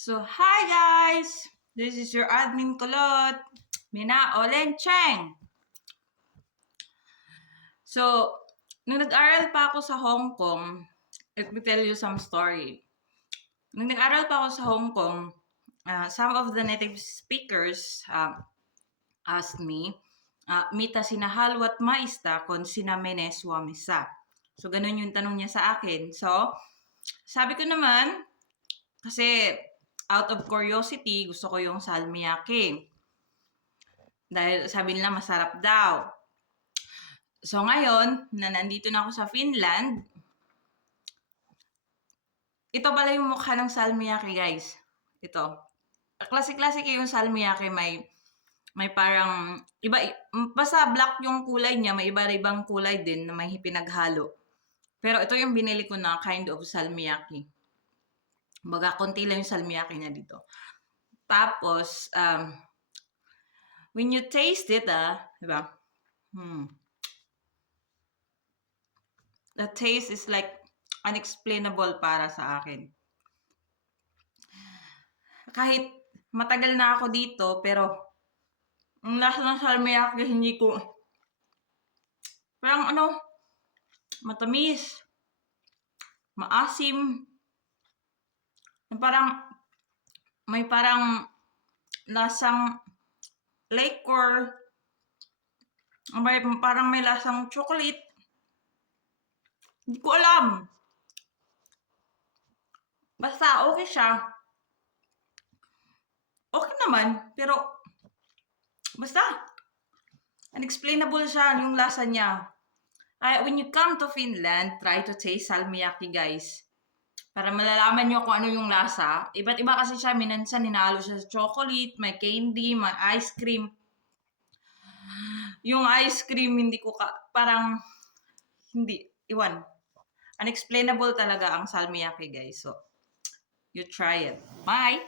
So, hi guys! This is your admin kulot, Mina Olen Cheng. So, nung nag-aral pa ako sa Hong Kong, let me tell you some story. Nung nag-aral pa ako sa Hong Kong, some of the native speakers asked me, Mita sinahalwat maista kon sinamene swamisa. So, ganun yung tanong niya sa akin. So, sabi ko naman, kasi out of curiosity, gusto ko yung salmiakki. Dahil sabi nila masarap daw. So ngayon, na nandito na ako sa Finland, ito pala yung mukha ng salmiakki, guys. Ito. Classic-classic yung salmiakki. May parang, basta black yung kulay niya, may iba-ibang kulay din na may pinaghalo. Pero ito yung binili ko na kind of salmiakki. Baga, konti lang yung salmiakki niya dito. Tapos, when you taste it, diba? The taste is like unexplainable para sa akin. Kahit matagal na ako dito, pero ang lasa ng salmiakki hindi ko, parang matamis, maasim, parang may parang lasang liquor, parang may lasang chocolate. Hindi ko alam. Basta okay siya. Okay naman, pero basta unexplainable siya yung lasa niya. When you come to Finland, try to taste salmiakki, guys. Para malalaman nyo kung ano yung lasa. Iba't iba kasi siya. Minsan hinalo siya sa chocolate, may candy, may ice cream. Yung ice cream, parang, hindi, iwan. Unexplainable talaga ang salmiakki, guys. So, you try it. Bye!